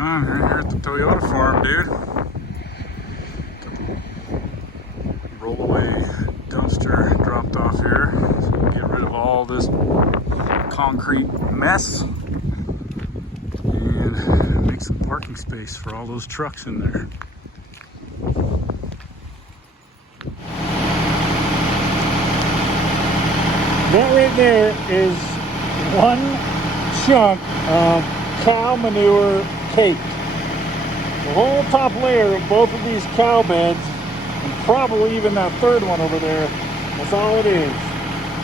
on right here at the Toyota farm, dude. Rollaway dumpster dropped off here. So we can get rid of all this concrete mess and make some parking space for all those trucks in there. That right there is one chunk of cow manure cake. The whole top layer of both of these cow beds, and probably even that third one over there, that's all it is.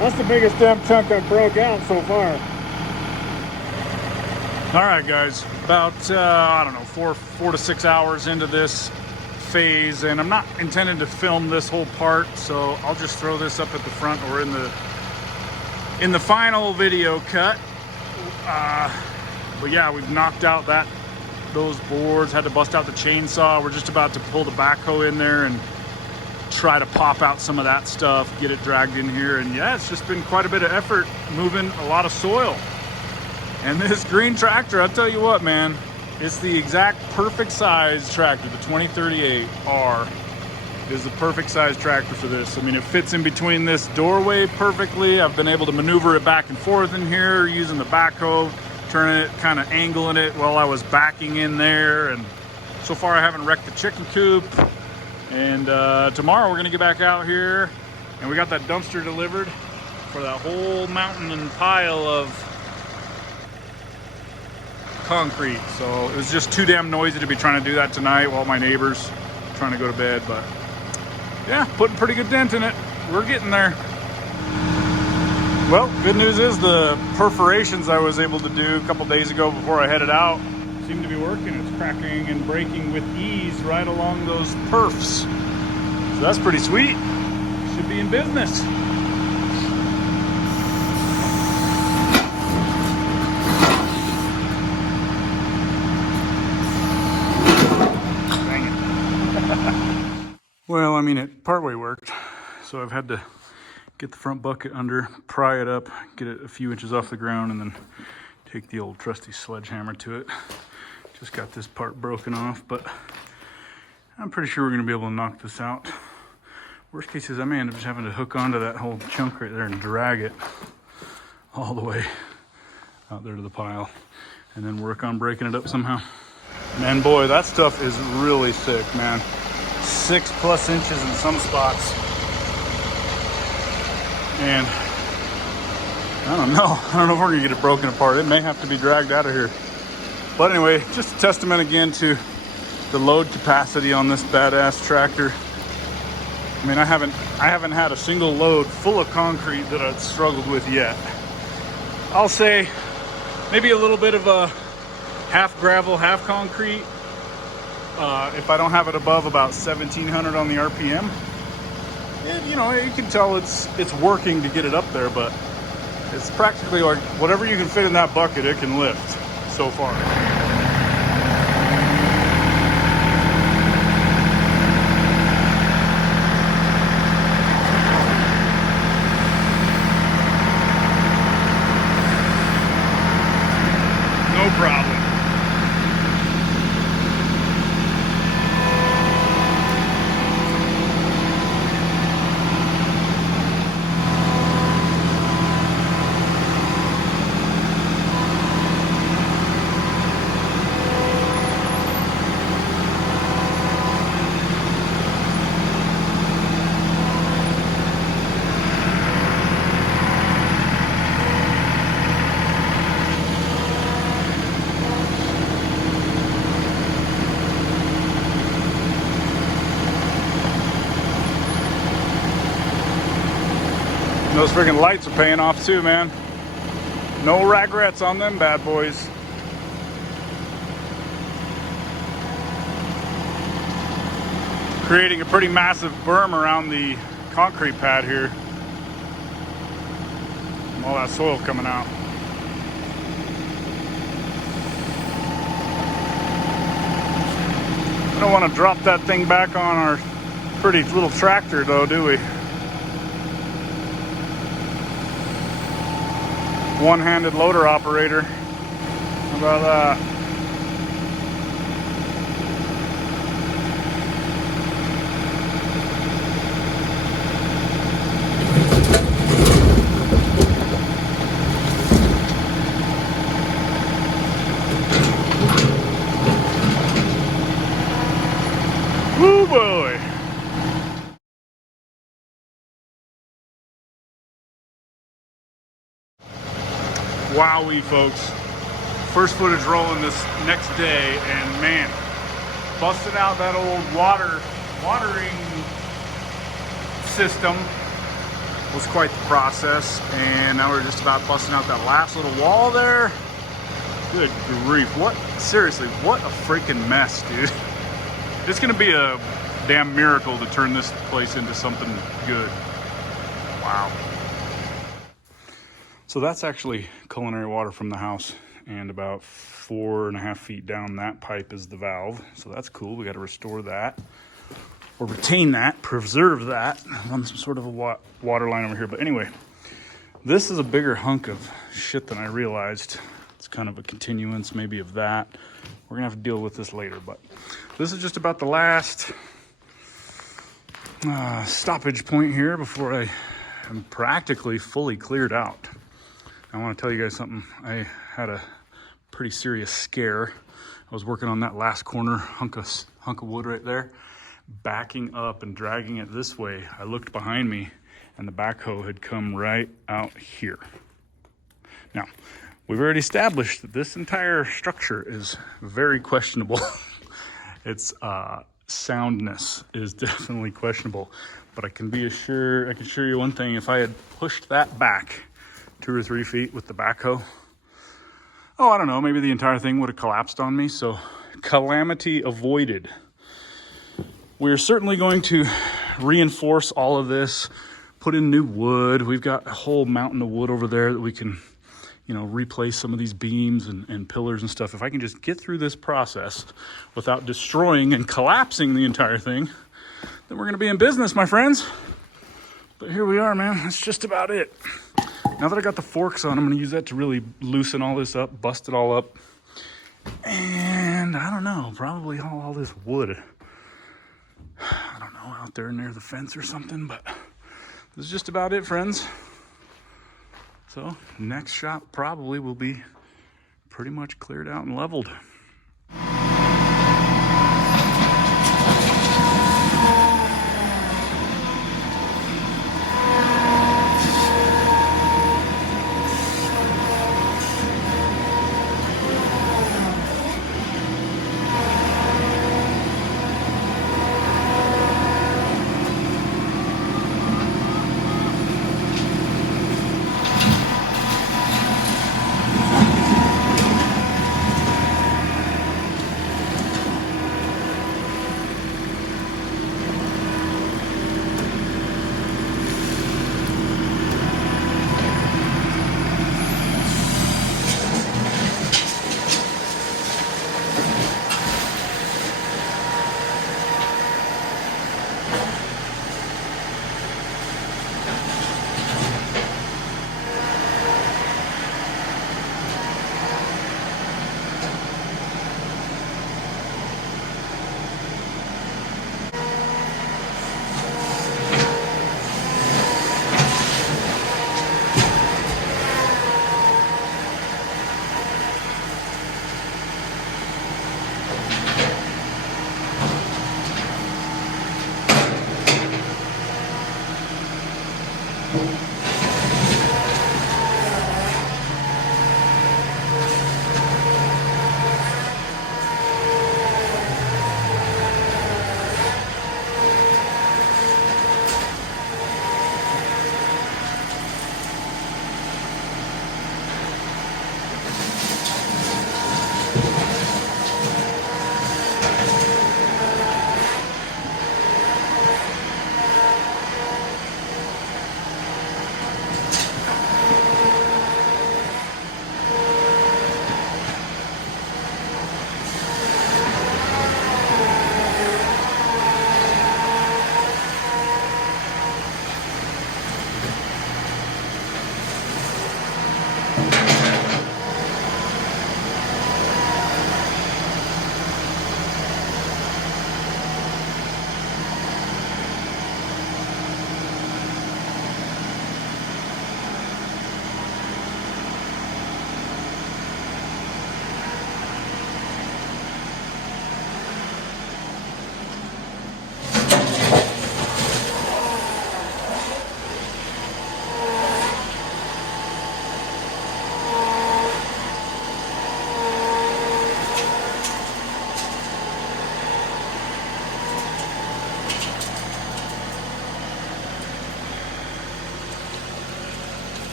That's the biggest damn chunk I've broke out so far. All right, guys, about, I don't know, four to 6 hours into this phase, and I'm not intending to film this whole part, so I'll just throw this up at the front or in the final video cut. But yeah, we've knocked out those boards, had to bust out the chainsaw. We're just about to pull the backhoe in there and try to pop out some of that stuff, get it dragged in here. And yeah, it's just been quite a bit of effort moving a lot of soil. And this green tractor, I'll tell you what, man, it's the exact perfect size tractor. The 2038R is the perfect size tractor for this. I mean, it fits in between this doorway perfectly. I've been able to maneuver it back and forth in here using the backhoe, turning it, kind of angling it while I was backing in there. And so far I haven't wrecked the chicken coop. And tomorrow we're gonna get back out here, and we got that dumpster delivered for that whole mountain and pile of concrete. So it was just too damn noisy to be trying to do that tonight while my neighbors trying to go to bed. But yeah, putting a pretty good dent in it. We're getting there. Well, good news is the perforations I was able to do a couple days ago before I headed out seem to be working. It's cracking and breaking with ease right along those perfs. So that's pretty sweet. Should be in business. Well, I mean, it partway worked. So I've had to get the front bucket under, pry it up, get it a few inches off the ground, and then take the old trusty sledgehammer to it. Just got this part broken off, but I'm pretty sure we're gonna be able to knock this out. Worst case is I may end up just having to hook onto that whole chunk right there and drag it all the way out there to the pile, and then work on breaking it up somehow. Man, boy, that stuff is really thick, man. 6+ inches in some spots. And I don't know if we're gonna get it broken apart. It may have to be dragged out of here. But anyway, just a testament again to the load capacity on this badass tractor. I mean, I haven't had a single load full of concrete that I've struggled with yet. I'll say maybe a little bit of a half gravel, half concrete. If I don't have it above about 1700 on the RPM. And, you know, you can tell it's working to get it up there, but it's practically like whatever you can fit in that bucket, it can lift so far. No problem. Those freaking lights are paying off too, man. No regrets on them bad boys. Creating a pretty massive berm around the concrete pad here. All that soil coming out. We don't want to drop that thing back on our pretty little tractor though, do we? One-handed loader operator. How about that? Wowee, folks. First footage rolling this next day, and man, busted out that old watering system was quite the process. And now we're just about busting out that last little wall there. Good grief. Seriously, what a freaking mess, dude. It's gonna be a damn miracle to turn this place into something good. Wow. So that's actually culinary water from the house, and about 4.5 feet down that pipe is the valve. So that's cool. We got to restore that, or retain that, preserve that on some sort of a water line over here. But anyway, this is a bigger hunk of shit than I realized. It's kind of a continuance maybe of that. We're gonna have to deal with this later, but this is just about the last stoppage point here before I am practically fully cleared out. I want to tell you guys something. I had a pretty serious scare. I was working on that last corner hunk of wood right there, backing up and dragging it this way. I looked behind me and the backhoe had come right out here. Now, we've already established that this entire structure is very questionable. Its soundness is definitely questionable, but I can assure you one thing: if I had pushed that back 2 or 3 feet with the backhoe, oh, I don't know, maybe the entire thing would have collapsed on me. So calamity avoided. We're certainly going to reinforce all of this, put in new wood. We've got a whole mountain of wood over there that we can, replace some of these beams and pillars and stuff. If I can just get through this process without destroying and collapsing the entire thing, then we're going to be in business, my friends. But here we are, man. That's just about it. Now that I got the forks on, I'm going to use that to really loosen all this up, bust it all up. And I don't know, probably haul all this wood, I don't know, out there near the fence or something. But this is just about it, friends. So next shop probably will be pretty much cleared out and leveled.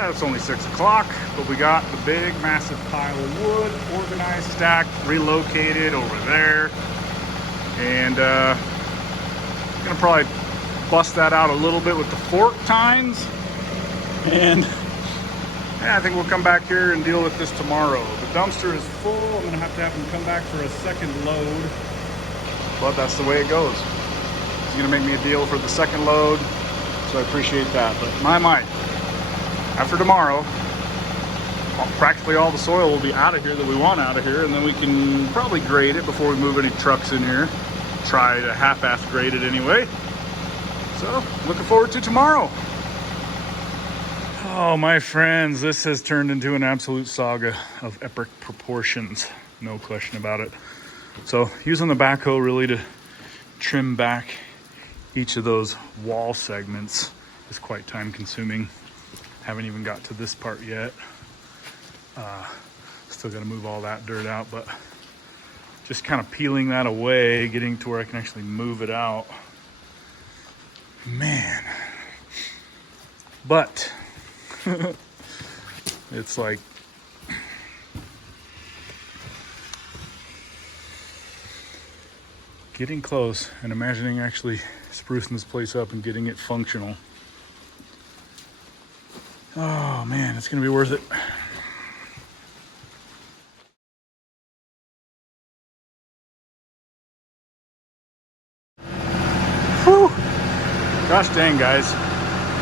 It's only 6 o'clock, but we got the big, massive pile of wood organized, stacked, relocated over there. And gonna probably bust that out a little bit with the fork tines. And yeah, I think we'll come back here and deal with this tomorrow. The dumpster is full. I'm gonna have him come back for a second load, but that's the way it goes. He's gonna make me a deal for the second load, so I appreciate that. But my, after tomorrow, practically all the soil will be out of here that we want out of here, and then we can probably grade it before we move any trucks in here. Try to half-ass grade it anyway. So, looking forward to tomorrow. Oh, my friends, this has turned into an absolute saga of epic proportions. No question about it. So, using the backhoe really to trim back each of those wall segments is quite time consuming. Haven't even got to this part yet. Still got to move all that dirt out, but just kind of peeling that away, getting to where I can actually move it out. Man. But it's like getting close and imagining actually sprucing this place up and getting it functional. Oh man, it's gonna be worth it. Whew. Gosh dang, guys.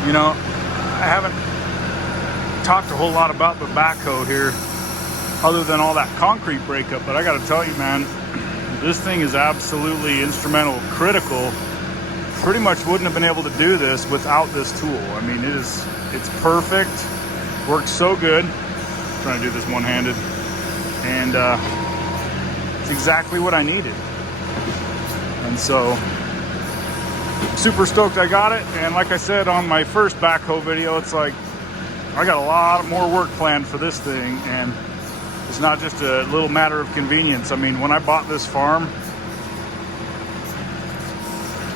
You know, I haven't talked a whole lot about the backhoe here other than all that concrete breakup, but I gotta tell you, man, this thing is absolutely instrumental, critical. Pretty much wouldn't have been able to do this without this tool. I mean, it's perfect, works so good. I'm trying to do this one-handed, and it's exactly what I needed. And so super stoked I got it. And like I said on my first backhoe video, it's like I got a lot more work planned for this thing, and it's not just a little matter of convenience. I mean, when I bought this farm,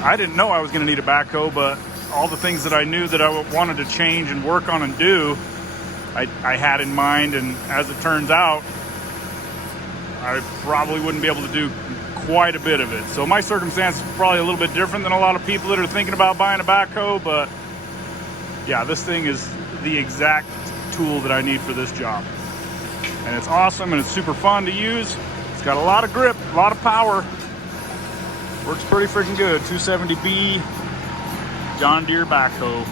I didn't know I was going to need a backhoe, but all the things that I knew that I wanted to change and work on and do, I had in mind. And as it turns out, I probably wouldn't be able to do quite a bit of it. So my circumstance is probably a little bit different than a lot of people that are thinking about buying a backhoe, but yeah, this thing is the exact tool that I need for this job. And it's awesome, and it's super fun to use. It's got a lot of grip, a lot of power. Works pretty freaking good. 270B John Deere backhoe.